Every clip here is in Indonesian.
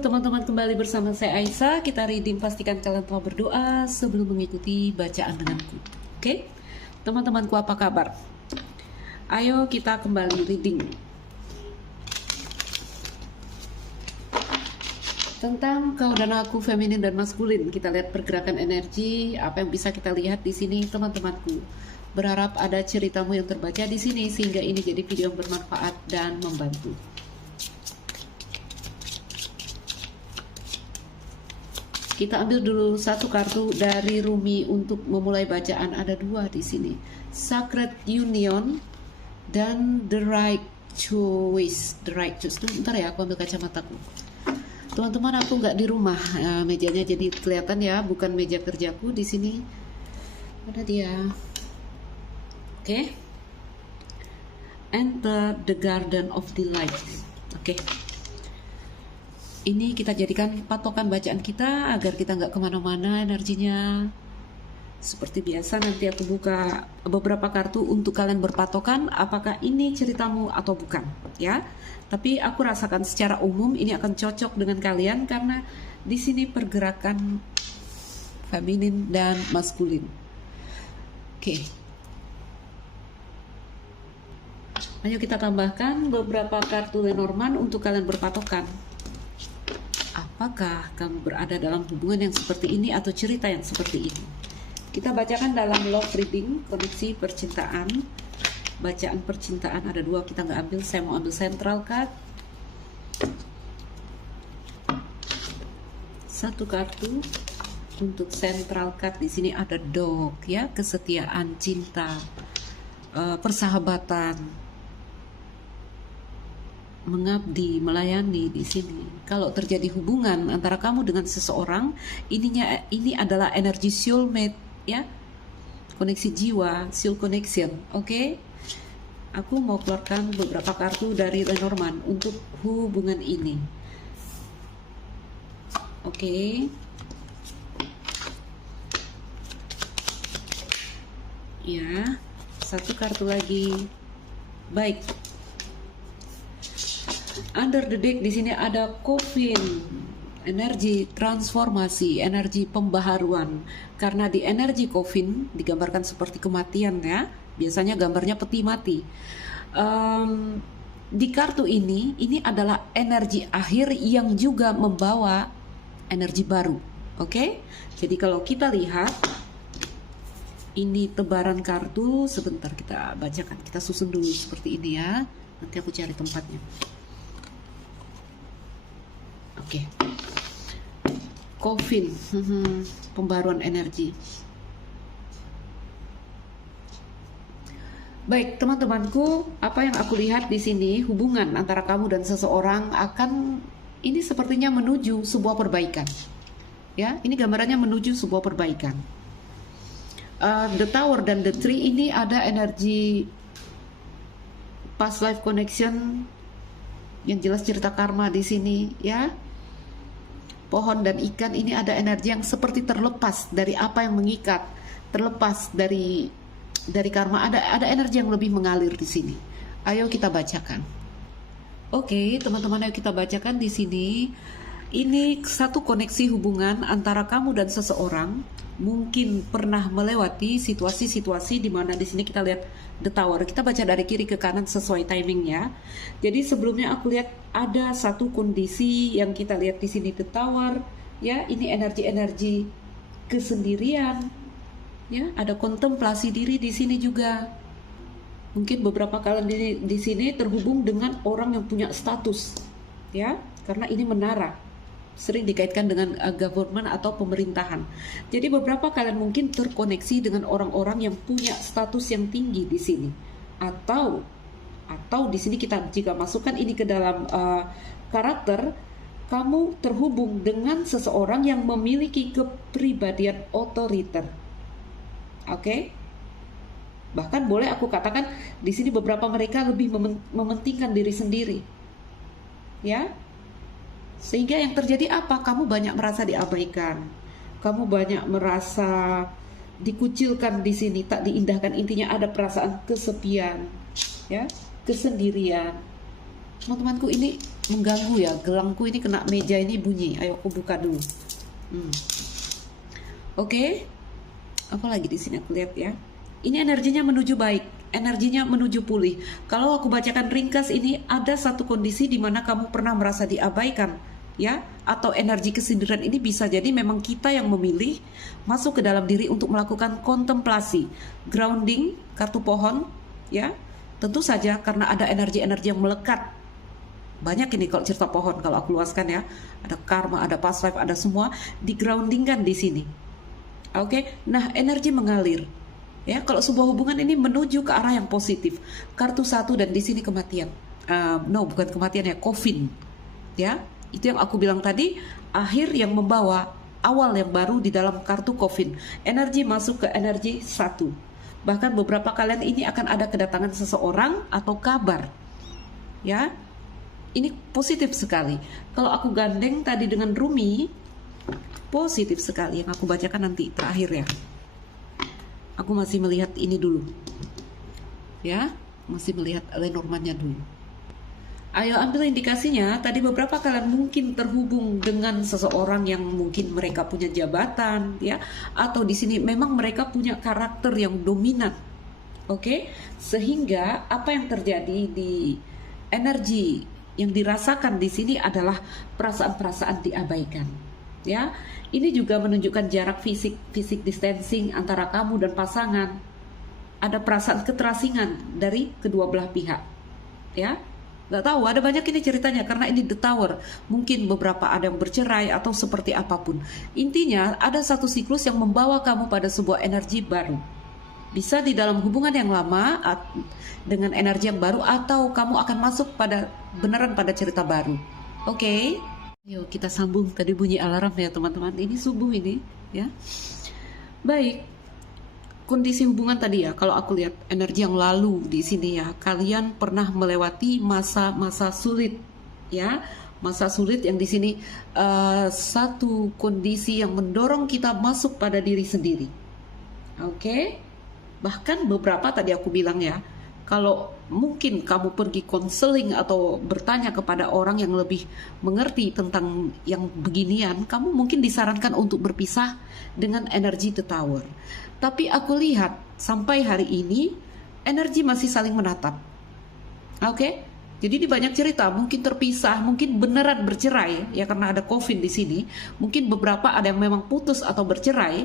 teman-teman, kembali bersama saya Aisyah. Kita reading, pastikan kalian telah berdoa sebelum mengikuti bacaan denganku. Oke? Teman-temanku, apa kabar? Ayo kita kembali reading tentang kau dan aku, feminin dan maskulin. Kita lihat pergerakan energi, apa yang bisa kita lihat di sini, teman-temanku. Berharap ada ceritamu yang terbaca di sini sehingga ini jadi video yang bermanfaat dan membantu. Kita ambil dulu satu kartu dari Rumi untuk memulai bacaan. Ada dua di sini, Sacred Union dan The Right Choice. The Right Choice. Bentar ya, aku ambil kacamataku. Teman-teman, aku nggak di rumah, mejanya jadi kelihatan ya, bukan meja kerjaku di sini. Mana dia? Oke. Enter the Garden of Delight. Oke. Ini kita jadikan patokan bacaan kita agar kita nggak kemana-mana energinya. Seperti biasa, nanti aku buka beberapa kartu untuk kalian berpatokan apakah ini ceritamu atau bukan, ya. Tapi aku rasakan secara umum ini akan cocok dengan kalian karena di sini pergerakan feminin dan maskulin. Oke. Ayo kita tambahkan beberapa kartu Lenormand untuk kalian berpatokan. Apakah kamu berada dalam hubungan yang seperti ini atau cerita yang seperti ini? Kita bacakan dalam love reading, koneksi percintaan. Bacaan percintaan ada dua, kita nggak ambil. Saya mau ambil central card. Satu kartu untuk central card. Di sini ada dog, ya, kesetiaan, cinta, persahabatan, mengabdi, melayani di sini. Kalau terjadi hubungan antara kamu dengan seseorang, ini adalah energi soulmate, ya, koneksi jiwa, soul connection. Oke. Aku mau keluarkan beberapa kartu dari Lenormand untuk hubungan ini. Oke. Ya, satu kartu lagi. Baik. Under the deck di sini ada Coffin, energi transformasi, energi pembaharuan. Karena di energi Coffin digambarkan seperti kematian, ya. Biasanya gambarnya peti mati. Di kartu ini adalah energi akhir yang juga membawa energi baru. Oke? Jadi kalau kita lihat ini tebaran kartu, sebentar kita bacakan. Kita susun dulu seperti ini ya. Nanti aku cari tempatnya. Oke. Coffin, pembaruan energi. Baik, teman-temanku, apa yang aku lihat di sini, hubungan antara kamu dan seseorang akan ini sepertinya menuju sebuah perbaikan. Ya, ini gambarannya menuju sebuah perbaikan. The Tower dan The Tree ini ada energi past life connection, yang jelas cerita karma di sini, ya. Pohon dan ikan ini ada energi yang seperti terlepas dari apa yang mengikat, terlepas dari karma. Ada energi yang lebih mengalir di sini. Ayo kita bacakan. Oke, teman-teman, ayo kita bacakan di sini. Ini satu koneksi hubungan antara kamu dan seseorang. Mungkin pernah melewati situasi-situasi di mana di sini kita lihat The Tower. Kita baca dari kiri ke kanan sesuai timingnya. Jadi sebelumnya aku lihat ada satu kondisi yang kita lihat di sini The Tower. Ya, ini energi-energi kesendirian. Ya, ada kontemplasi diri di sini juga. Mungkin beberapa kalian di sini terhubung dengan orang yang punya status, ya, karena ini menara sering dikaitkan dengan government atau pemerintahan. Jadi beberapa kalian mungkin terkoneksi dengan orang-orang yang punya status yang tinggi di sini, atau di sini kita jika masukkan ini ke dalam karakter, kamu terhubung dengan seseorang yang memiliki kepribadian otoriter. Oke? Bahkan boleh aku katakan di sini beberapa mereka lebih mementingkan diri sendiri. Ya? Sehingga yang terjadi apa? Kamu banyak merasa diabaikan. Kamu banyak merasa dikucilkan di sini, tak diindahkan. Intinya ada perasaan kesepian, ya, kesendirian. Teman-temanku, ini mengganggu ya. Gelangku ini kena meja ini bunyi. Ayo aku buka dulu. Oke. Apa lagi di sini aku lihat ya. Ini energinya menuju baik, energinya menuju pulih. Kalau aku bacakan ringkas ini, ada satu kondisi di mana kamu pernah merasa diabaikan, ya, atau energi kesindiran ini bisa jadi memang kita yang memilih masuk ke dalam diri untuk melakukan kontemplasi, grounding, kartu pohon, ya. Tentu saja karena ada energi-energi yang melekat. Banyak ini kalau cerita pohon, kalau aku luaskan ya, ada karma, ada past life, ada semua di-groundingkan di sini. Oke, nah energi mengalir. Ya, kalau sebuah hubungan ini menuju ke arah yang positif. Kartu 1 dan di sini kematian. No, bukan kematian ya, coffin. Ya, itu yang aku bilang tadi, akhir yang membawa awal yang baru di dalam kartu coffin. Energi masuk ke energi 1. Bahkan beberapa kalian ini akan ada kedatangan seseorang atau kabar. Ya, ini positif sekali. Kalau aku gandeng tadi dengan Rumi, positif sekali. Yang aku bacakan nanti terakhir ya. Aku masih melihat ini dulu. Ya, masih melihat Lenormandnya dulu. Ayo ambil indikasinya. Tadi beberapa kalian mungkin terhubung dengan seseorang yang mungkin mereka punya jabatan, ya, atau di sini memang mereka punya karakter yang dominan. Oke? Sehingga apa yang terjadi di energi yang dirasakan di sini adalah perasaan-perasaan diabaikan. Ya, ini juga menunjukkan jarak fisik distancing antara kamu dan pasangan. Ada perasaan keterasingan dari kedua belah pihak. Ya, nggak tahu, ada banyak ini ceritanya karena ini The Tower. Mungkin beberapa ada yang bercerai atau seperti apapun. Intinya ada satu siklus yang membawa kamu pada sebuah energi baru. Bisa di dalam hubungan yang lama dengan energi yang baru, atau kamu akan masuk pada beneran pada cerita baru. Oke? Yuk kita sambung, tadi bunyi alarm ya teman-teman. Ini subuh ini ya. Baik. Kondisi hubungan tadi ya, kalau aku lihat energi yang lalu di sini ya, kalian pernah melewati masa-masa sulit ya. Masa sulit yang di sini satu kondisi yang mendorong kita masuk pada diri sendiri. Oke? Bahkan beberapa tadi aku bilang ya, kalau mungkin kamu pergi konseling atau bertanya kepada orang yang lebih mengerti tentang yang beginian, kamu mungkin disarankan untuk berpisah dengan energi The Tower. Tapi aku lihat sampai hari ini energi masih saling menatap. Oke? Jadi di banyak cerita mungkin terpisah, mungkin beneran bercerai ya karena ada coffin di sini. Mungkin beberapa ada yang memang putus atau bercerai.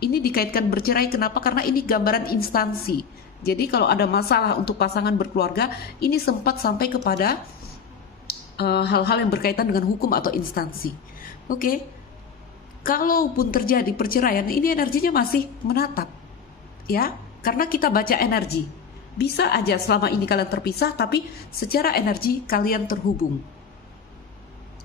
Ini dikaitkan bercerai kenapa? Karena ini gambaran instansi. Jadi kalau ada masalah untuk pasangan berkeluarga, ini sempat sampai kepada hal-hal yang berkaitan dengan hukum atau instansi. Oke. Kalaupun terjadi perceraian, ini energinya masih menatap. Ya, karena kita baca energi. Bisa aja selama ini kalian terpisah, tapi secara energi kalian terhubung.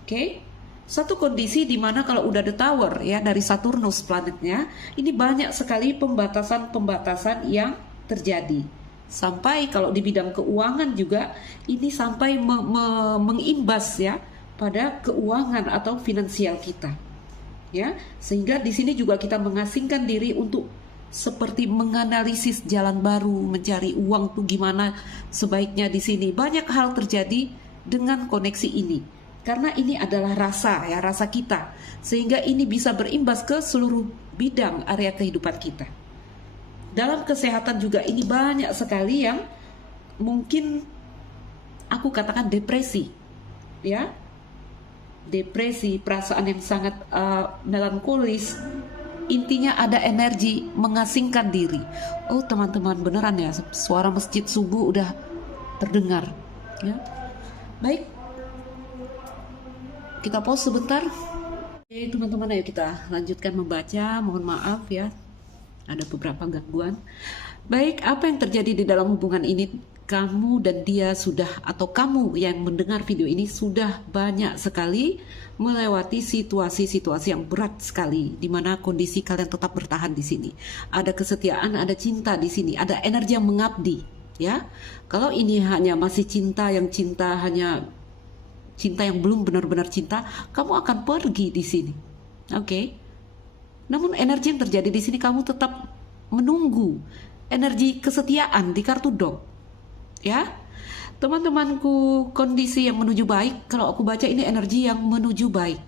Oke. Satu kondisi di mana kalau udah The Tower ya dari Saturnus planetnya, ini banyak sekali pembatasan-pembatasan yang terjadi. Sampai kalau di bidang keuangan juga ini sampai mengimbas ya pada keuangan atau finansial kita. Ya, sehingga di sini juga kita mengasingkan diri untuk seperti menganalisis jalan baru, mencari uang tuh gimana sebaiknya di sini. Banyak hal terjadi dengan koneksi ini. Karena ini adalah rasa ya, rasa kita. Sehingga ini bisa berimbas ke seluruh bidang area kehidupan kita. Dalam kesehatan juga ini banyak sekali yang mungkin aku katakan depresi. Ya. Depresi, perasaan yang sangat melankolis. Intinya ada energi mengasingkan diri. Oh, teman-teman, beneran ya, suara masjid subuh udah terdengar. Ya. Baik. Kita pause sebentar. Oke, teman-teman, ayo kita lanjutkan membaca. Mohon maaf ya, ada beberapa gangguan. Baik, apa yang terjadi di dalam hubungan ini? Kamu dan dia sudah, atau kamu yang mendengar video ini sudah banyak sekali melewati situasi-situasi yang berat sekali, di mana kondisi kalian tetap bertahan di sini. Ada kesetiaan, ada cinta di sini, ada energi yang mengabdi. Ya, kalau ini hanya masih cinta yang belum benar-benar cinta, kamu akan pergi di sini. Oke. Namun energi yang terjadi di sini kamu tetap menunggu energi kesetiaan di kartu dog. Ya. Teman-temanku, kondisi yang menuju baik, kalau aku baca ini energi yang menuju baik.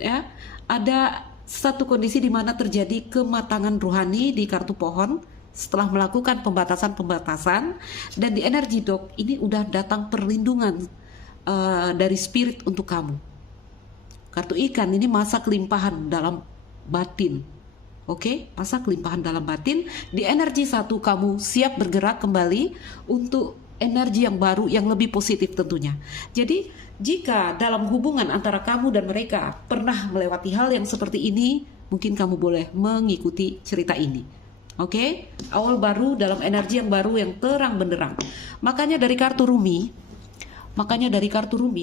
Ya, ada satu kondisi di mana terjadi kematangan rohani di kartu pohon setelah melakukan pembatasan-pembatasan, dan di energi dog ini udah datang perlindungan dari spirit untuk kamu. Kartu ikan ini masa kelimpahan dalam batin. Oke, masa kelimpahan dalam batin. Di energi satu kamu siap bergerak kembali untuk energi yang baru yang lebih positif tentunya. Jadi jika dalam hubungan antara kamu dan mereka pernah melewati hal yang seperti ini, mungkin kamu boleh mengikuti cerita ini. Oke, awal baru dalam energi yang baru yang terang benderang. Makanya dari kartu Rumi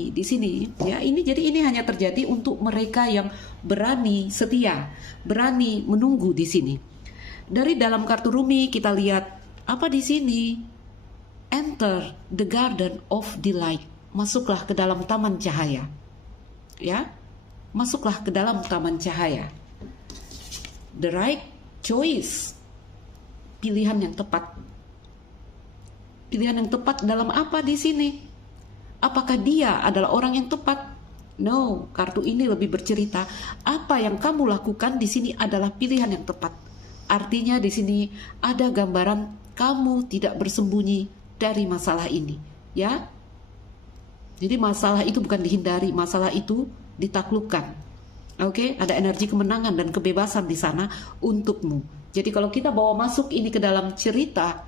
di sini ya, ini hanya terjadi untuk mereka yang berani setia, berani menunggu di sini. Dari dalam kartu Rumi kita lihat apa di sini? Enter the garden of delight. Masuklah ke dalam taman cahaya. Ya. Masuklah ke dalam taman cahaya. The right choice. Pilihan yang tepat. Pilihan yang tepat dalam apa di sini? Apakah dia adalah orang yang tepat? No, kartu ini lebih bercerita apa yang kamu lakukan di sini adalah pilihan yang tepat. Artinya di sini ada gambaran kamu tidak bersembunyi dari masalah ini, ya. Jadi masalah itu bukan dihindari, masalah itu ditaklukkan. Oke, ada energi kemenangan dan kebebasan di sana untukmu. Jadi kalau kita bawa masuk ini ke dalam cerita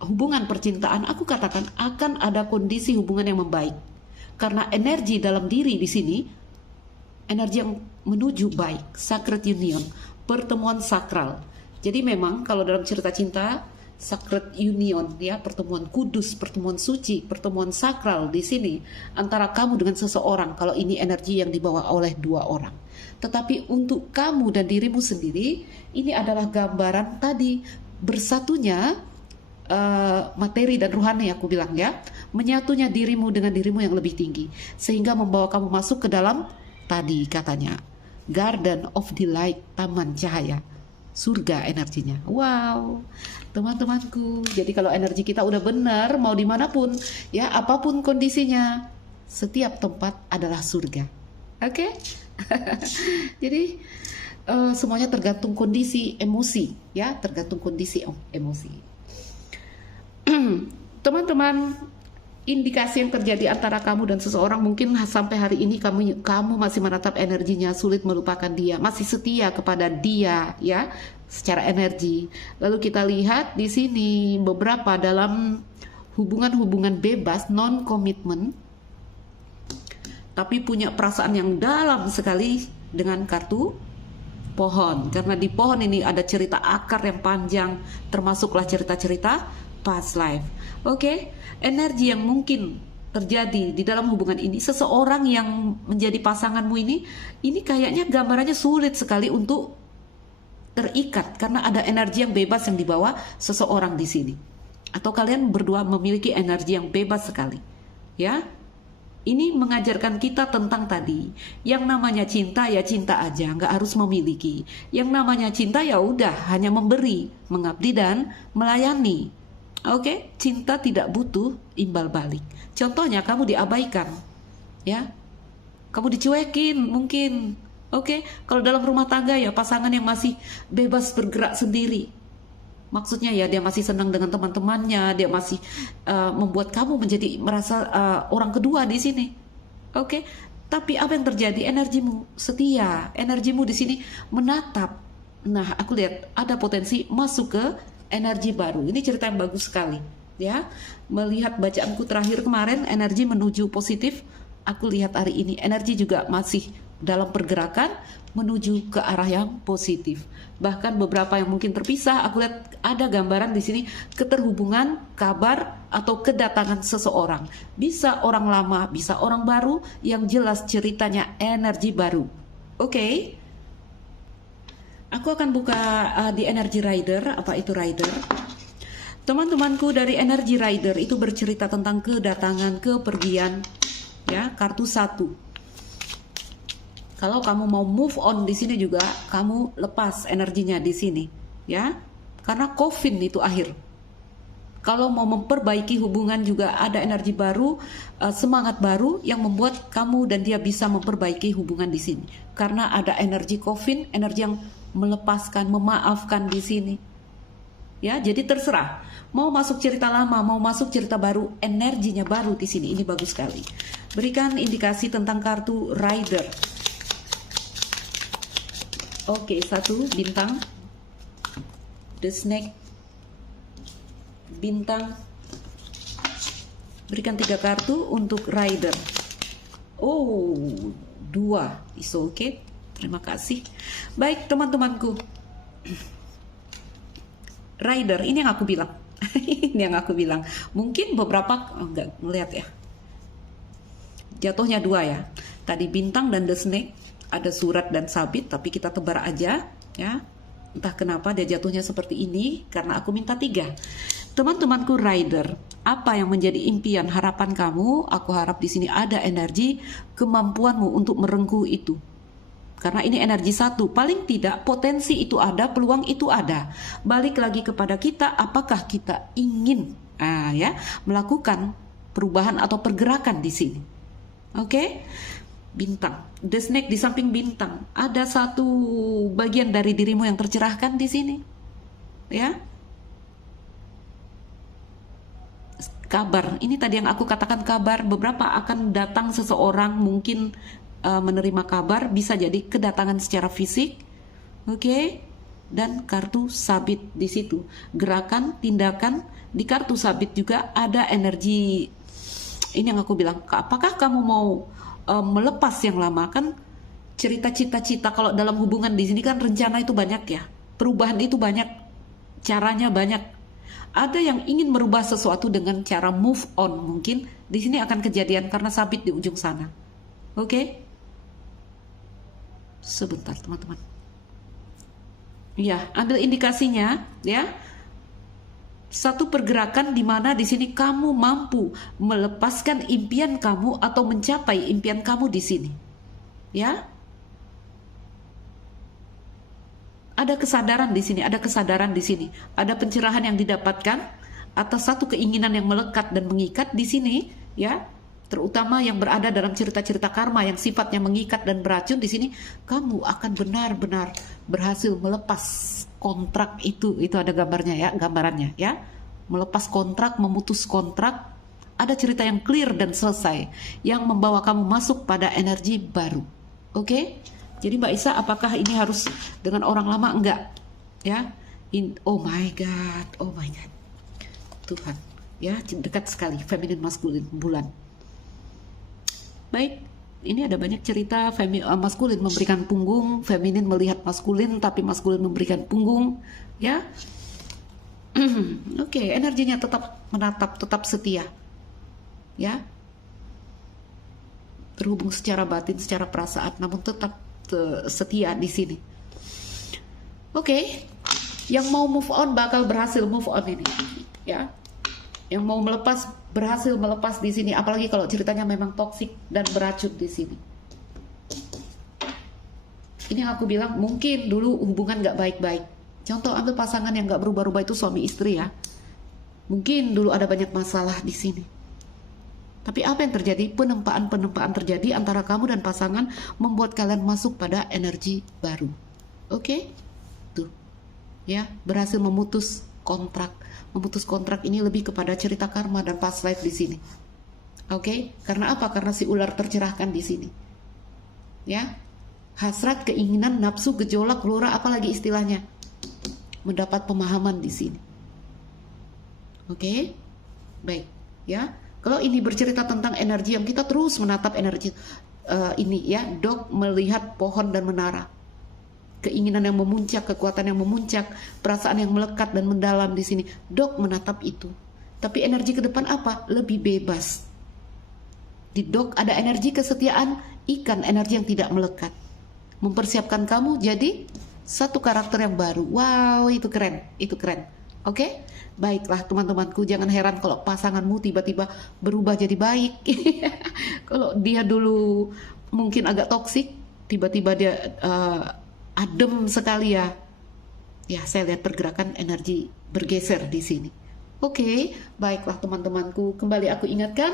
hubungan percintaan, aku katakan akan ada kondisi hubungan yang membaik. Karena energi dalam diri di sini, energi yang menuju baik, sacred union, pertemuan sakral. Jadi memang kalau dalam cerita cinta, sacred union, ya, pertemuan kudus, pertemuan suci, pertemuan sakral di sini antara kamu dengan seseorang. Kalau ini energi yang dibawa oleh dua orang. Tetapi untuk kamu dan dirimu sendiri, ini adalah gambaran tadi bersatunya materi dan rohani, aku bilang ya, menyatunya dirimu dengan dirimu yang lebih tinggi, sehingga membawa kamu masuk ke dalam tadi katanya Garden of Delight, taman cahaya, surga energinya. Wow, teman-temanku, jadi kalau energi kita udah benar, mau dimanapun ya, apapun kondisinya, setiap tempat adalah surga. Oke? Jadi semuanya tergantung kondisi emosi, ya, tergantung kondisi emosi. Teman-teman, indikasi yang terjadi antara kamu dan seseorang, mungkin sampai hari ini kamu masih menatap energinya, sulit melupakan dia, masih setia kepada dia, ya, secara energi. Lalu kita lihat di sini beberapa dalam hubungan-hubungan bebas, non komitmen, tapi punya perasaan yang dalam sekali dengan kartu pohon. Karena di pohon ini ada cerita akar yang panjang, termasuklah cerita-cerita past life. Oke, energi yang mungkin terjadi di dalam hubungan ini, seseorang yang menjadi pasanganmu ini kayaknya gambarannya sulit sekali untuk terikat karena ada energi yang bebas yang dibawa seseorang di sini. Atau kalian berdua memiliki energi yang bebas sekali, ya. Ini mengajarkan kita tentang tadi, yang namanya cinta ya cinta aja, nggak harus memiliki. Yang namanya cinta ya udah, hanya memberi, mengabdi dan melayani. Oke, cinta tidak butuh imbal balik. Contohnya kamu diabaikan, ya, kamu dicuekin mungkin. Oke, kalau dalam rumah tangga ya pasangan yang masih bebas bergerak sendiri. Maksudnya ya dia masih senang dengan teman-temannya, dia masih membuat kamu menjadi merasa orang kedua di sini. Oke, tapi apa yang terjadi? Energimu setia, energimu di sini menatap. Nah, aku lihat ada potensi masuk ke energi baru. Ini cerita yang bagus sekali, ya. Melihat bacaanku terakhir kemarin, energi menuju positif. Aku lihat hari ini energi juga masih dalam pergerakan menuju ke arah yang positif. Bahkan beberapa yang mungkin terpisah, aku lihat ada gambaran di sini keterhubungan, kabar atau kedatangan seseorang. Bisa orang lama, bisa orang baru, yang jelas ceritanya energi baru. Oke. Aku akan buka di Energy Rider. Apa itu Rider? Teman-temanku, dari Energy Rider itu bercerita tentang kedatangan, kepergian, ya, kartu 1. Kalau kamu mau move on di sini juga, kamu lepas energinya di sini, ya. Karena coffin itu akhir. Kalau mau memperbaiki hubungan juga ada energi baru, semangat baru yang membuat kamu dan dia bisa memperbaiki hubungan di sini. Karena ada energi Coffin, energi yang melepaskan, memaafkan di sini. Ya, jadi terserah. Mau masuk cerita lama, mau masuk cerita baru, energinya baru di sini. Ini bagus sekali. Berikan indikasi tentang kartu Rider. Oke, 1 bintang. The Snake. Bintang. Berikan 3 kartu untuk Rider. Oh, 2. Is okay. Terima kasih. Baik, teman-temanku. Rider, ini yang aku bilang. Ini yang aku bilang. Mungkin beberapa enggak ngeliat ya. Jatuhnya 2 ya. Tadi bintang dan the snake, ada surat dan sabit, tapi kita tebar aja ya. Entah kenapa dia jatuhnya seperti ini, karena aku minta 3. Teman-temanku Rider, apa yang menjadi impian harapan kamu? Aku harap di sini ada energi kemampuanmu untuk merengkuh itu. Karena ini energi 1, paling tidak potensi itu ada, peluang itu ada. Balik lagi kepada kita, apakah kita ingin melakukan perubahan atau pergerakan di sini. Oke? Bintang, the snake di samping bintang, ada satu bagian dari dirimu yang tercerahkan di sini. Ya. Kabar, ini tadi yang aku katakan kabar, beberapa akan datang seseorang mungkin menerima kabar, bisa jadi kedatangan secara fisik, oke? Dan kartu sabit di situ, gerakan, tindakan, di kartu sabit juga ada energi. Ini yang aku bilang, apakah kamu mau melepas yang lama? Kan cerita cita-cita kalau dalam hubungan di sini kan rencana itu banyak ya, perubahan itu banyak, caranya banyak. Ada yang ingin merubah sesuatu dengan cara move on, mungkin di sini akan kejadian karena sabit di ujung sana. Oke? Sebentar teman-teman. Ya, ambil indikasinya ya. Satu pergerakan di mana di sini kamu mampu melepaskan impian kamu atau mencapai impian kamu di sini. Ya. Ada kesadaran di sini, ada kesadaran di sini, ada pencerahan yang didapatkan atas satu keinginan yang melekat dan mengikat di sini, ya. Terutama yang berada dalam cerita-cerita karma yang sifatnya mengikat dan beracun di sini, kamu akan benar-benar berhasil melepas kontrak itu ada gambarnya ya, gambarannya ya. Melepas kontrak, memutus kontrak, ada cerita yang clear dan selesai yang membawa kamu masuk pada energi baru. Oke? Jadi Mbak Isa, apakah ini harus dengan orang lama? Enggak, ya. Oh my God, Tuhan, ya dekat sekali, feminin maskulin bulan. Baik, ini ada banyak cerita maskulin memberikan punggung, feminin melihat maskulin, tapi maskulin memberikan punggung, ya. Oke, energinya tetap menatap, tetap setia, ya. Terhubung secara batin, secara perasaan, namun tetap setia di sini. Oke, yang mau move on bakal berhasil move on ini, ya. Yang mau melepas berhasil melepas di sini, apalagi kalau ceritanya memang toksik dan beracun di sini. Ini yang aku bilang, mungkin dulu hubungan nggak baik-baik. Contoh ambil pasangan yang nggak berubah-ubah itu suami istri ya. Mungkin dulu ada banyak masalah di sini. Tapi apa yang terjadi? Penempaan terjadi antara kamu dan pasangan membuat kalian masuk pada energi baru. Oke? Tuh. Ya, berhasil memutus kontrak. Memutus kontrak ini lebih kepada cerita karma dan past life di sini. Oke? Karena apa? Karena si ular tercerahkan di sini. Ya. Hasrat, keinginan, nafsu, gejolak, lura, apalagi istilahnya. Mendapat pemahaman di sini. Oke? Baik, ya. Kalau ini bercerita tentang energi yang kita terus menatap energi ini ya, Dok melihat pohon dan menara. Keinginan yang memuncak, kekuatan yang memuncak, perasaan yang melekat dan mendalam di sini. Dok menatap itu. Tapi energi ke depan apa? Lebih bebas. Di Dok ada energi kesetiaan, ikan, energi yang tidak melekat. Mempersiapkan kamu jadi satu karakter yang baru. Wow, itu keren, itu keren. Oke? Baiklah teman-temanku, jangan heran kalau pasanganmu tiba-tiba berubah jadi baik. Kalau dia dulu mungkin agak toksik, tiba-tiba dia adem sekali ya. Ya, saya lihat pergerakan energi bergeser di sini. Oke, baiklah teman-temanku. Kembali aku ingatkan,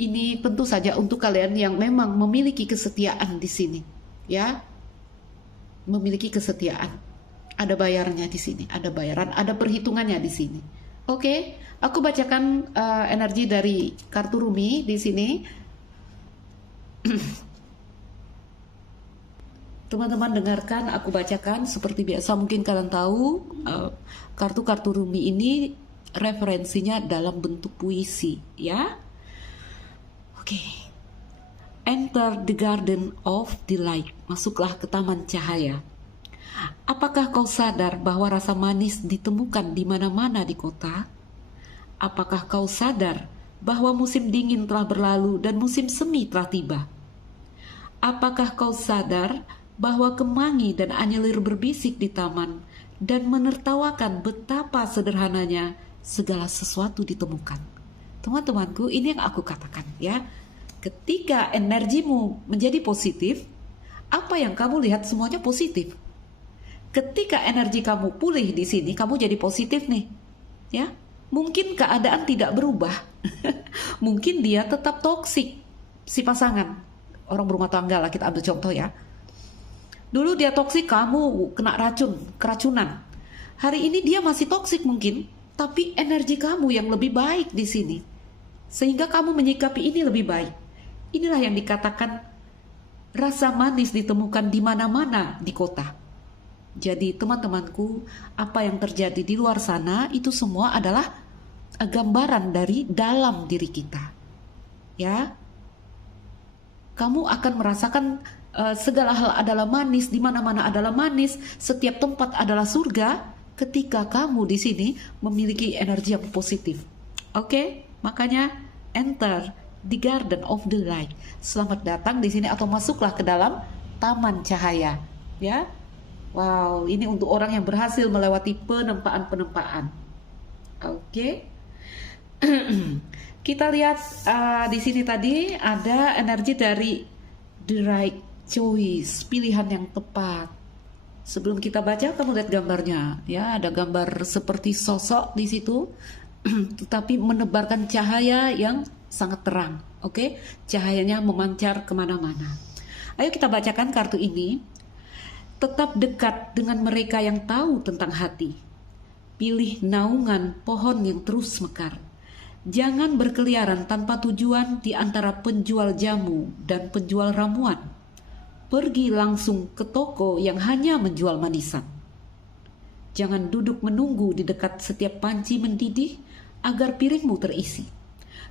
ini tentu saja untuk kalian yang memang memiliki kesetiaan di sini, ya, memiliki kesetiaan. Ada bayarnya di sini, ada bayaran, ada perhitungannya di sini. Oke, aku bacakan energi dari kartu Rumi di sini. Teman-teman dengarkan, aku bacakan seperti biasa. Mungkin kalian tahu kartu-kartu Rumi ini referensinya dalam bentuk puisi, ya. Oke. Enter the garden of delight. Masuklah ke taman cahaya. Apakah kau sadar bahwa rasa manis ditemukan di mana-mana di kota? Apakah kau sadar bahwa musim dingin telah berlalu dan musim semi telah tiba? Apakah kau sadar bahwa kemangi dan anyelir berbisik di taman dan menertawakan betapa sederhananya segala sesuatu ditemukan? Teman-temanku, ini yang aku katakan, ya. Ketika energimu menjadi positif, apa yang kamu lihat semuanya positif. Ketika energi kamu pulih di sini, kamu jadi positif nih, ya. Mungkin keadaan tidak berubah, mungkin dia tetap toksik si pasangan, orang berumah tangga lah, kita ambil contoh ya. Dulu dia toksik, kamu kena keracunan. Hari ini dia masih toksik mungkin, tapi energi kamu yang lebih baik di sini, sehingga kamu menyikapi ini lebih baik. Inilah yang dikatakan rasa manis ditemukan di mana-mana di kota. Jadi teman-temanku, apa yang terjadi di luar sana itu semua adalah gambaran dari dalam diri kita. Ya, kamu akan merasakan segala hal adalah manis, di mana-mana adalah manis, setiap tempat adalah surga ketika kamu di sini memiliki energi yang positif. Oke, makanya enter the garden of the light. Selamat datang di sini atau masuklah ke dalam taman cahaya, ya. Wow, ini untuk orang yang berhasil melewati penempaan-penempaan. Oke. Kita lihat di sini tadi ada energi dari the right choice, pilihan yang tepat. Sebelum kita baca, kamu lihat gambarnya, ya, ada gambar seperti sosok di situ, tetapi menebarkan cahaya yang sangat terang. Oke, cahayanya memancar kemana-mana. Ayo kita bacakan kartu ini. Tetap dekat dengan mereka yang tahu tentang hati. Pilih naungan pohon yang terus mekar. Jangan berkeliaran tanpa tujuan di antara penjual jamu dan penjual ramuan. Pergi langsung ke toko yang hanya menjual manisan. Jangan duduk menunggu di dekat setiap panci mendidih agar piringmu terisi.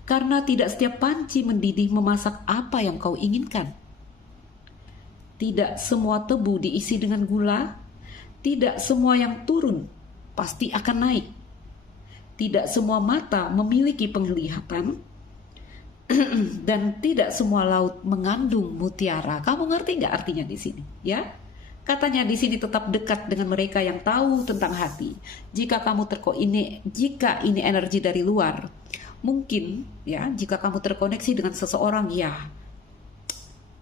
Karena tidak setiap panci mendidih memasak apa yang kau inginkan. Tidak semua tebu diisi dengan gula, tidak semua yang turun pasti akan naik. Tidak semua mata memiliki penglihatan, dan tidak semua laut mengandung mutiara. Kamu ngerti nggak artinya di sini? Ya, katanya di sini tetap dekat dengan mereka yang tahu tentang hati. Jika ini energi dari luar, mungkin ya, jika kamu terkoneksi dengan seseorang, ya,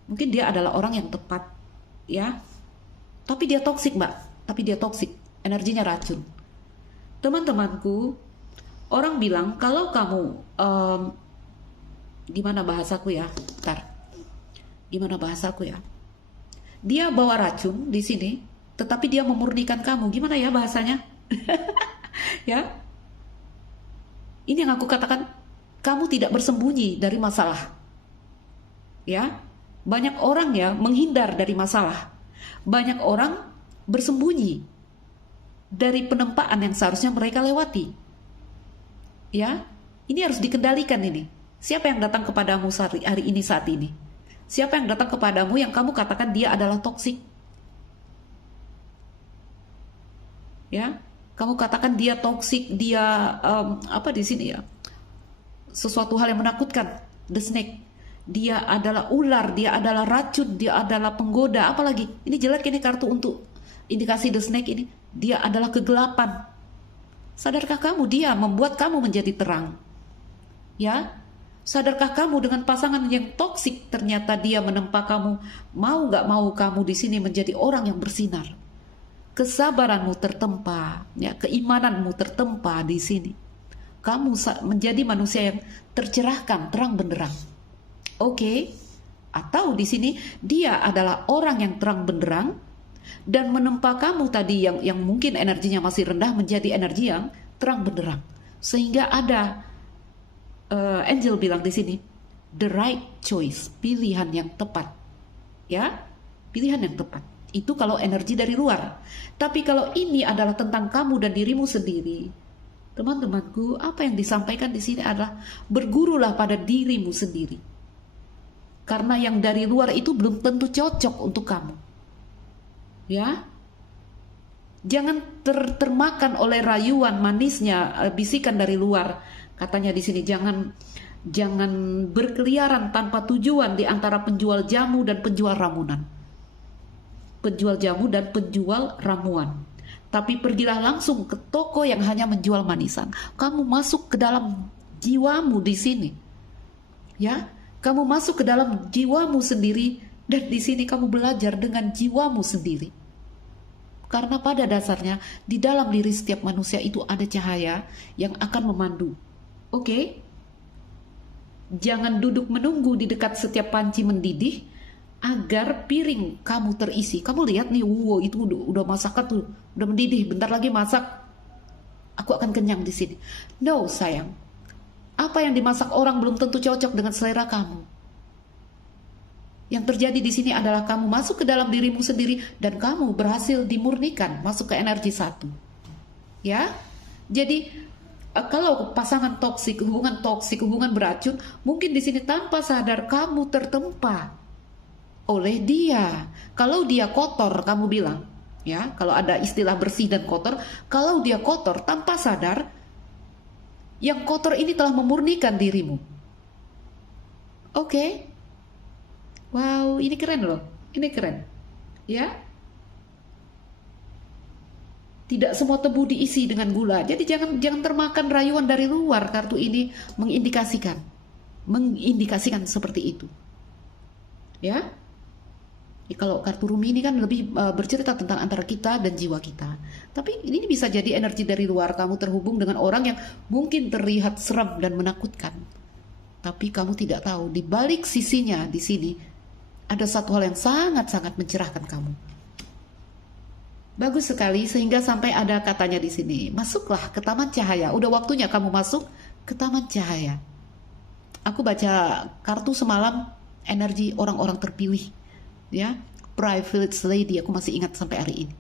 mungkin dia adalah orang yang tepat, ya. Tapi dia toksik, Mbak. Tapi dia toksik, energinya racun. Teman-temanku, orang bilang kalau kamu gimana bahasaku ya? Bentar. Gimana bahasaku ya? Dia bawa racun di sini, tetapi dia memurnikan kamu. Gimana ya bahasanya? Ya. Ini yang aku katakan, kamu tidak bersembunyi dari masalah. Ya. Banyak orang ya menghindar dari masalah. Banyak orang bersembunyi dari penempaan yang seharusnya mereka lewati. Ya, ini harus dikendalikan ini. Siapa yang datang kepadamu hari ini saat ini? Siapa yang datang kepadamu yang kamu katakan dia adalah toksik? Ya, kamu katakan dia toksik, dia apa di sini ya? Sesuatu hal yang menakutkan, the snake. Dia adalah ular, dia adalah racun, dia adalah penggoda, apalagi. Ini jelek ini kartu untuk indikasi the snake ini. Dia adalah kegelapan. Sadarkah kamu dia membuat kamu menjadi terang? Ya, sadarkah kamu dengan pasangan yang toksik ternyata dia menempa kamu? Mau gak mau kamu di sini menjadi orang yang bersinar. Kesabaranmu tertempa, ya, keimananmu tertempa di sini. kamu menjadi manusia yang tercerahkan, terang benderang. Oke? Atau di sini dia adalah orang yang terang benderang dan menempa kamu tadi yang mungkin energinya masih rendah menjadi energi yang terang benderang. Sehingga ada angel bilang di sini, the right choice, pilihan yang tepat. Ya, pilihan yang tepat. Itu kalau energi dari luar. Tapi kalau ini adalah tentang kamu dan dirimu sendiri, teman-temanku, apa yang disampaikan di sini adalah bergurulah pada dirimu sendiri. Karena yang dari luar itu belum tentu cocok untuk kamu. Ya, jangan termakan oleh rayuan manisnya bisikan dari luar. Katanya di sini jangan berkeliaran tanpa tujuan di antara penjual jamu dan penjual ramuan. Penjual jamu dan penjual ramuan. Tapi pergilah langsung ke toko yang hanya menjual manisan. Kamu masuk ke dalam jiwamu di sini. Ya, kamu masuk ke dalam jiwamu sendiri dan di sini kamu belajar dengan jiwamu sendiri. Karena pada dasarnya di dalam diri setiap manusia itu ada cahaya yang akan memandu. Oke? Jangan duduk menunggu di dekat setiap panci mendidih agar piring kamu terisi. Kamu lihat nih, wow, itu udah masakan tuh, udah mendidih, bentar lagi masak. Aku akan kenyang di sini. No, sayang. Apa yang dimasak orang belum tentu cocok dengan selera kamu. Yang terjadi di sini adalah kamu masuk ke dalam dirimu sendiri dan kamu berhasil dimurnikan, masuk ke energi satu. Ya? Jadi kalau pasangan toksik, hubungan beracun, mungkin di sini tanpa sadar kamu tertempa oleh dia. Kalau dia kotor, kamu bilang, ya, kalau ada istilah bersih dan kotor, kalau dia kotor tanpa sadar, yang kotor ini telah memurnikan dirimu. Oke? Wow, ini keren loh. Ini keren. Ya? Tidak semua tebu diisi dengan gula. Jadi jangan termakan rayuan dari luar. Kartu ini mengindikasikan seperti itu. Ya? Kalau kartu Rumi ini kan lebih bercerita tentang antara kita dan jiwa kita. Tapi ini bisa jadi energi dari luar. Kamu terhubung dengan orang yang mungkin terlihat seram dan menakutkan. Tapi kamu tidak tahu di balik sisinya di sini ada satu hal yang sangat-sangat mencerahkan kamu. Bagus sekali sehingga sampai ada katanya di sini, masuklah ke taman cahaya. Udah waktunya kamu masuk ke taman cahaya. Aku baca kartu semalam energi orang-orang terpilih. Ya, Privileged Lady, aku masih ingat sampai hari ini.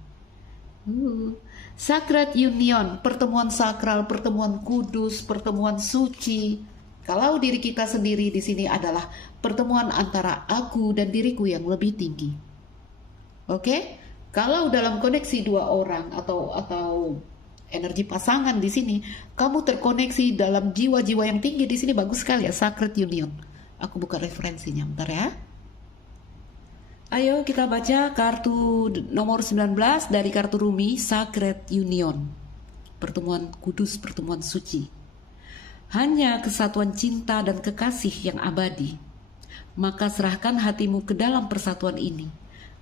Sacred Union, pertemuan sakral, pertemuan kudus, pertemuan suci. Kalau diri kita sendiri di sini adalah pertemuan antara aku dan diriku yang lebih tinggi. Oke? Kalau dalam koneksi dua orang atau energi pasangan di sini, kamu terkoneksi dalam jiwa-jiwa yang tinggi di sini, bagus sekali ya, Sacred Union. Aku buka referensinya bentar ya. Ayo kita baca kartu nomor 19 dari kartu Rumi, Sacred Union. Pertemuan kudus, pertemuan suci. Hanya kesatuan cinta dan kekasih yang abadi. Maka serahkan hatimu ke dalam persatuan ini.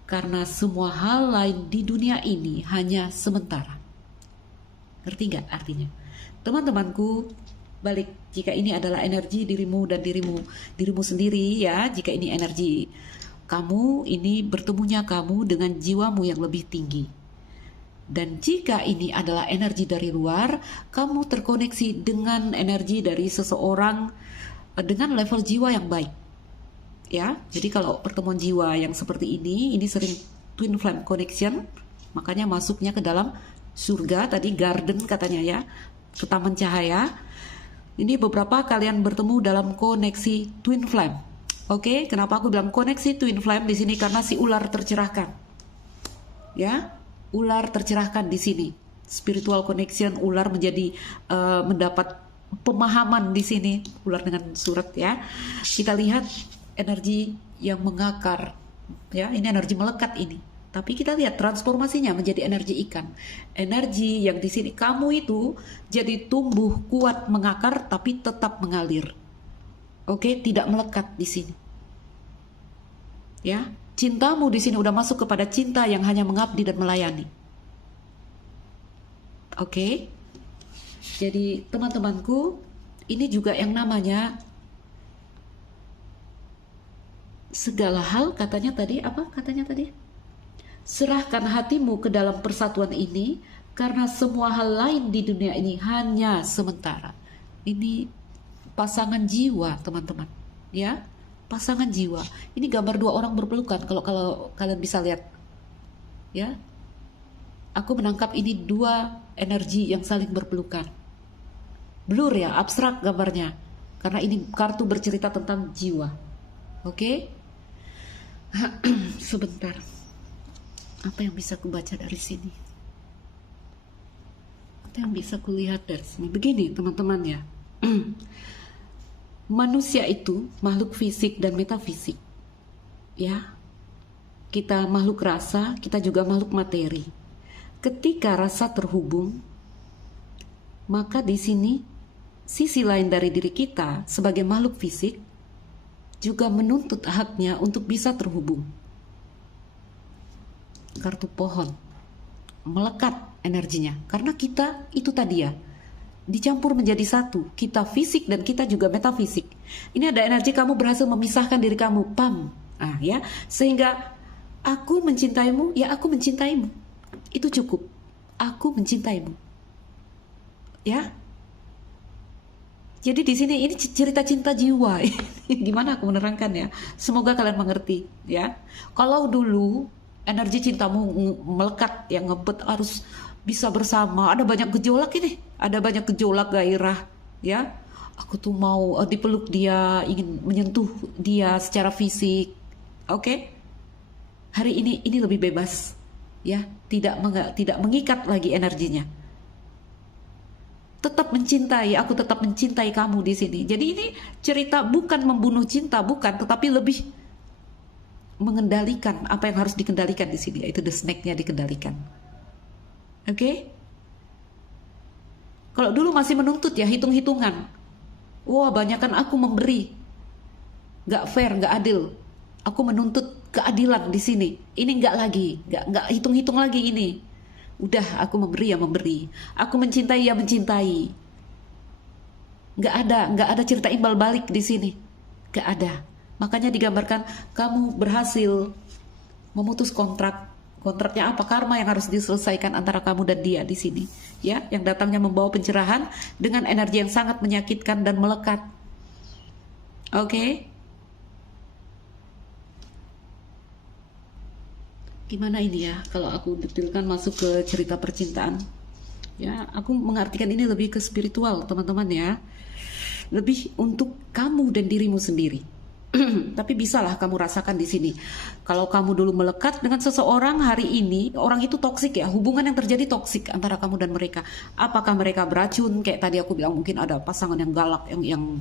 Karena semua hal lain di dunia ini hanya sementara. Ngerti nggak artinya? Teman-temanku, balik jika ini adalah energi dirimu dan dirimu sendiri ya, jika ini energi kamu, ini bertemunya kamu dengan jiwamu yang lebih tinggi. Dan jika ini adalah energi dari luar, kamu terkoneksi dengan energi dari seseorang dengan level jiwa yang baik. Ya, jadi kalau pertemuan jiwa yang seperti ini sering twin flame connection, makanya masuknya ke dalam surga, tadi garden katanya ya, ke taman cahaya. Ini beberapa kalian bertemu dalam koneksi twin flame. Oke, kenapa aku bilang koneksi twin flame di sini? Karena si ular tercerahkan. Ya, ular tercerahkan di sini. Spiritual connection, ular menjadi mendapat pemahaman di sini. Ular dengan surat ya. Kita lihat energi yang mengakar, ya, ini energi melekat ini. Tapi kita lihat transformasinya menjadi energi ikan. Energi yang di sini kamu itu jadi tumbuh kuat mengakar tapi tetap mengalir. Oke, tidak melekat di sini. Ya, cintamu di sini udah masuk kepada cinta yang hanya mengabdi dan melayani. Oke. Jadi teman-temanku, ini juga yang namanya segala hal, katanya tadi apa? Katanya tadi, serahkan hatimu ke dalam persatuan ini, karena semua hal lain di dunia ini hanya sementara. Ini pasangan jiwa, teman-teman. Ya, pasangan jiwa. Ini gambar dua orang berpelukan. Kalau kalian bisa lihat, ya, aku menangkap ini dua energi yang saling berpelukan. Blur ya, abstrak gambarnya. Karena ini kartu bercerita tentang jiwa. Oke? Sebentar. Apa yang bisa kubaca dari sini? Apa yang bisa kulihat dari sini? Begini teman-teman ya. Manusia itu makhluk fisik dan metafisik. Ya. Kita makhluk rasa, kita juga makhluk materi. Ketika rasa terhubung, maka di sini sisi lain dari diri kita sebagai makhluk fisik juga menuntut haknya untuk bisa terhubung. Kartu pohon melekat energinya, karena kita itu tadi ya, dicampur menjadi satu, kita fisik dan kita juga metafisik. Ini ada energi kamu berhasil memisahkan diri kamu, pam, ya, sehingga aku mencintaimu, ya aku mencintaimu, itu cukup, aku mencintaimu, ya. Jadi di sini ini cerita cinta jiwa. Gimana aku menerangkan ya? Semoga kalian mengerti ya. Kalau dulu energi cintamu melekat, yang ngebet harus bisa bersama, ada banyak gejolak ini, ada banyak gejolak gairah ya. Aku tuh mau dipeluk dia, ingin menyentuh dia secara fisik. Oke? Hari ini lebih bebas ya, tidak mengikat lagi energinya. Tetap mencintai, aku tetap mencintai kamu di sini. Jadi ini cerita bukan membunuh cinta, bukan, tetapi lebih mengendalikan apa yang harus dikendalikan di sini, yaitu the snake-nya dikendalikan. Oke? Kalau dulu masih menuntut ya, hitung-hitungan. Wah, banyakan aku memberi. Gak fair, gak adil. Aku menuntut keadilan di sini. Ini gak lagi, gak hitung-hitung lagi ini. Udah, aku memberi ya memberi. Aku mencintai ya mencintai. Gak ada cerita imbal balik di sini. Gak ada. Makanya digambarkan kamu berhasil memutus kontrak. Kontraknya apa? Karma yang harus diselesaikan antara kamu dan dia di sini. Ya, yang datangnya membawa pencerahan dengan energi yang sangat menyakitkan dan melekat. Oke? Gimana ini ya kalau aku detailkan masuk ke cerita percintaan ya, aku mengartikan ini lebih ke spiritual teman-teman ya, lebih untuk kamu dan dirimu sendiri. Tapi bisalah kamu rasakan di sini, kalau kamu dulu melekat dengan seseorang, hari ini orang itu toksik ya, hubungan yang terjadi toksik antara kamu dan mereka. Apakah mereka beracun kayak tadi aku bilang, mungkin ada pasangan yang galak, yang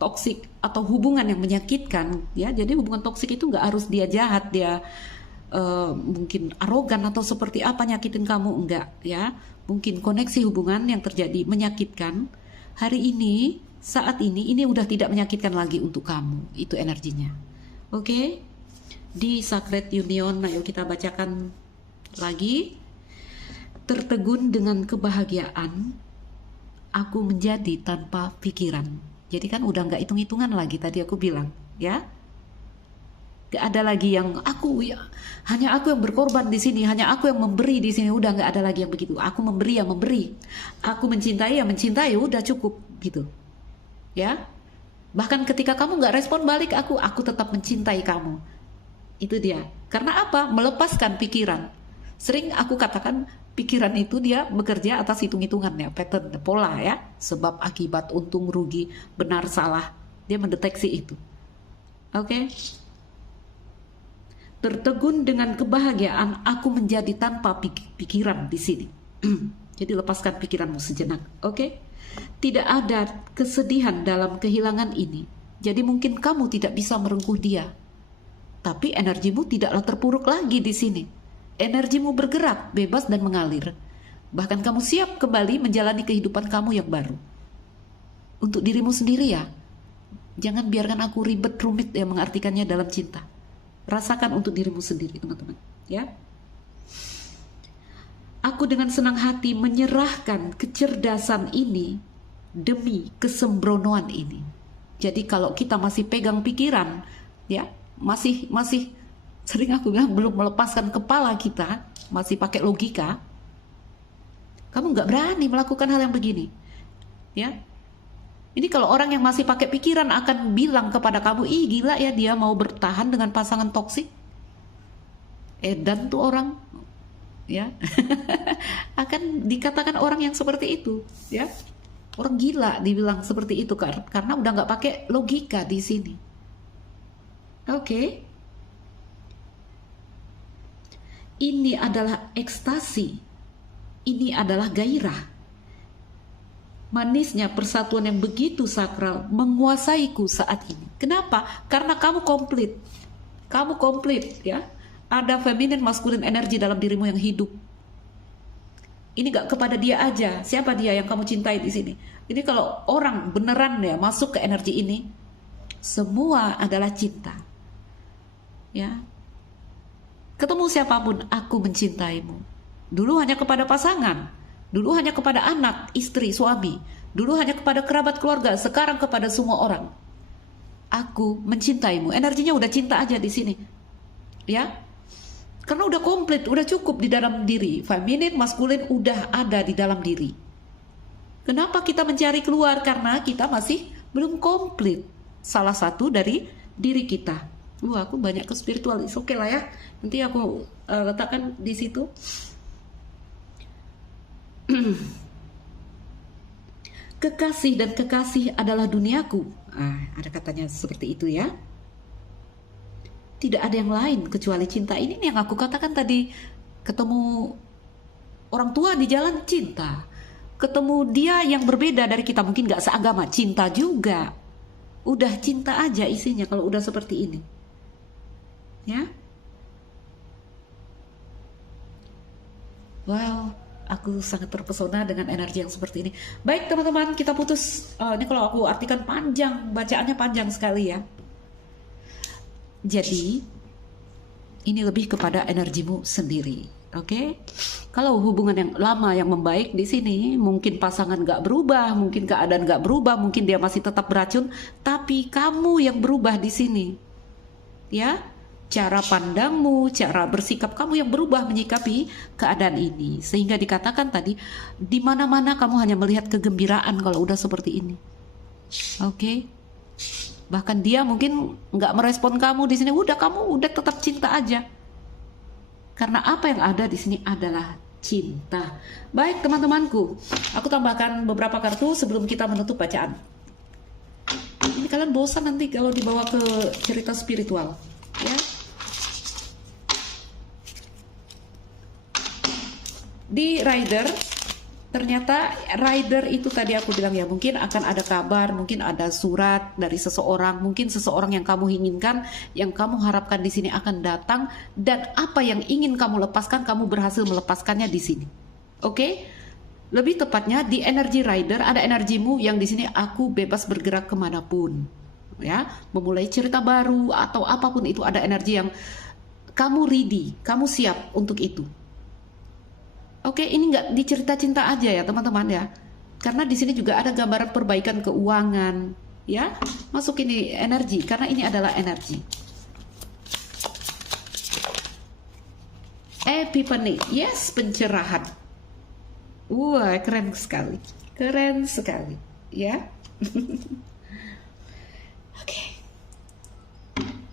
toksik, atau hubungan yang menyakitkan ya. Jadi hubungan toksik itu nggak harus dia jahat, dia mungkin arogan atau seperti apa nyakitin kamu, enggak ya. Mungkin koneksi hubungan yang terjadi menyakitkan, hari ini, saat ini udah tidak menyakitkan lagi untuk kamu, itu energinya. Oke? Di Sacred Union, ayo kita bacakan lagi. Tertegun dengan kebahagiaan, aku menjadi tanpa pikiran. Jadi kan udah nggak hitung-hitungan lagi, tadi aku bilang ya, nggak ada lagi yang aku ya, hanya aku yang berkorban di sini, hanya aku yang memberi di sini, udah nggak ada lagi yang begitu. Aku memberi ya memberi, aku mencintai ya mencintai, udah cukup gitu ya. Bahkan ketika kamu nggak respon balik aku tetap mencintai kamu. Itu dia. Karena apa? Melepaskan pikiran. Sering aku katakan pikiran itu dia bekerja atas hitung-hitungan ya, pattern, pola ya, sebab akibat, untung rugi, benar salah, dia mendeteksi itu. Oke? Tertegun dengan kebahagiaan, aku menjadi tanpa pikiran di sini. Jadi lepaskan pikiranmu sejenak. Oke? Tidak ada kesedihan dalam kehilangan ini. Jadi mungkin kamu tidak bisa merengkuh dia, tapi energimu tidaklah terpuruk lagi di sini. Energimu bergerak, bebas dan mengalir. Bahkan kamu siap kembali menjalani kehidupan kamu yang baru. Untuk dirimu sendiri ya. Jangan biarkan aku ribet rumit ya mengartikannya dalam cinta. Rasakan untuk dirimu sendiri teman-teman. Ya. Aku dengan senang hati menyerahkan kecerdasan ini demi kesembronoan ini. Jadi kalau kita masih pegang pikiran, ya, masih sering aku bilang belum melepaskan kepala kita, masih pakai logika, kamu nggak berani melakukan hal yang begini, ya. Ini kalau orang yang masih pakai pikiran akan bilang kepada kamu, ih gila ya dia mau bertahan dengan pasangan toksik. Edan tuh orang, ya. Akan dikatakan orang yang seperti itu, ya. Orang gila dibilang seperti itu karena udah nggak pakai logika di sini. Oke. Ini adalah ekstasi. Ini adalah gairah. Manisnya persatuan yang begitu sakral menguasaiku saat ini. Kenapa? Karena kamu komplit. Kamu komplit, ya. Ada feminin maskulin energi dalam dirimu yang hidup. Ini gak kepada dia aja. Siapa dia yang kamu cintai di sini? Ini kalau orang beneran ya masuk ke energi ini, semua adalah cinta. Ya. Ketemu siapapun, aku mencintaimu. Dulu hanya kepada pasangan, dulu hanya kepada anak, istri, suami, dulu hanya kepada kerabat keluarga, sekarang kepada semua orang. Aku mencintaimu. Energinya udah cinta aja di sini. Ya. Karena udah komplit, udah cukup di dalam diri. Feminin, maskulin udah ada di dalam diri. Kenapa kita mencari keluar? Karena kita masih belum komplit. Salah satu dari diri kita. Aku banyak ke spiritualis. Oke lah ya. Nanti aku letakkan di situ. Kekasih dan kekasih adalah duniaku. Ada katanya seperti itu ya. Tidak ada yang lain kecuali cinta. Ini yang aku katakan tadi. Ketemu orang tua di jalan, cinta. Ketemu dia yang berbeda dari kita, mungkin gak seagama, cinta juga. Udah cinta aja isinya kalau udah seperti ini. Ya. Wow, aku sangat terpesona dengan energi yang seperti ini. Baik teman-teman, kita putus. Ini kalau aku artikan panjang, bacaannya panjang sekali ya. Jadi, ini lebih kepada energimu sendiri, oke? Kalau hubungan yang lama yang membaik di sini, mungkin pasangan gak berubah, mungkin keadaan gak berubah, mungkin dia masih tetap beracun, tapi kamu yang berubah di sini, ya? Cara pandangmu, cara bersikap kamu yang berubah menyikapi keadaan ini, sehingga dikatakan tadi, di mana-mana kamu hanya melihat kegembiraan kalau udah seperti ini, oke? Bahkan dia mungkin nggak merespon kamu di sini, kamu udah tetap cinta aja. Karena apa yang ada di sini adalah cinta. Baik teman-temanku, aku tambahkan beberapa kartu sebelum kita menutup bacaan. Ini kalian bosan nanti kalau dibawa ke cerita spiritual, ya. Di Rider, ternyata rider itu tadi aku bilang ya, mungkin akan ada kabar, mungkin ada surat dari seseorang, mungkin seseorang yang kamu inginkan, yang kamu harapkan di sini akan datang, dan apa yang ingin kamu lepaskan, kamu berhasil melepaskannya di sini. Oke? Lebih tepatnya di energi rider ada energimu yang di sini aku bebas bergerak kemanapun, ya, memulai cerita baru atau apapun itu, ada energi yang kamu ready, kamu siap untuk itu. Oke, ini nggak dicerita cinta aja ya teman-teman ya, karena di sini juga ada gambaran perbaikan keuangan, ya, masuk ini energi karena ini adalah energi. Epiphany, yes, pencerahan. Wah, keren sekali, ya. Oke.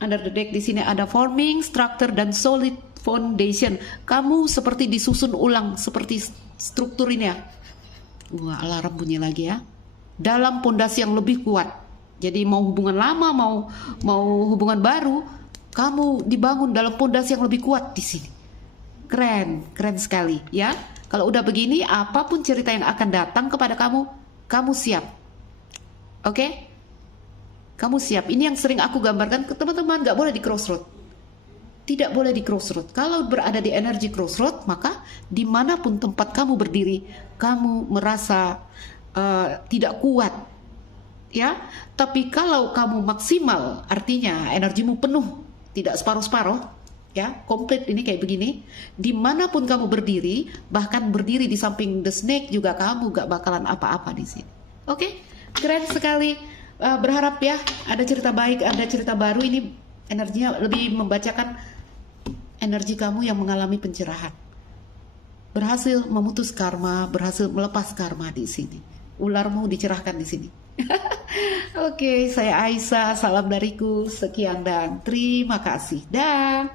Under the deck di sini ada forming, structure, dan solid foundation. Kamu seperti disusun ulang seperti struktur ini ya. Wah, alarm bunyi lagi ya. Dalam pondasi yang lebih kuat. Jadi mau hubungan lama, mau hubungan baru, kamu dibangun dalam pondasi yang lebih kuat di sini. Keren sekali ya. Kalau udah begini, apapun cerita yang akan datang kepada kamu, kamu siap. Oke? Kamu siap. Ini yang sering aku gambarkan ke teman-teman, gak boleh di crossroad. Tidak boleh di crossroad. Kalau berada di energi crossroad, maka dimanapun tempat kamu berdiri, kamu merasa tidak kuat, ya. Tapi kalau kamu maksimal, artinya energimu penuh, tidak separuh-separuh, Ya, komplit ini kayak begini. Dimanapun kamu berdiri, bahkan berdiri di samping the snake juga kamu gak bakalan apa-apa di sini. Oke, keren sekali. Berharap ya ada cerita baik, ada cerita baru. Ini energinya lebih membacakan energi kamu yang mengalami pencerahan. Berhasil memutus karma, berhasil melepas karma di sini. Ularmu dicerahkan di sini. Oke, saya Aisyah. Salam dariku. Sekian dan terima kasih. Dah.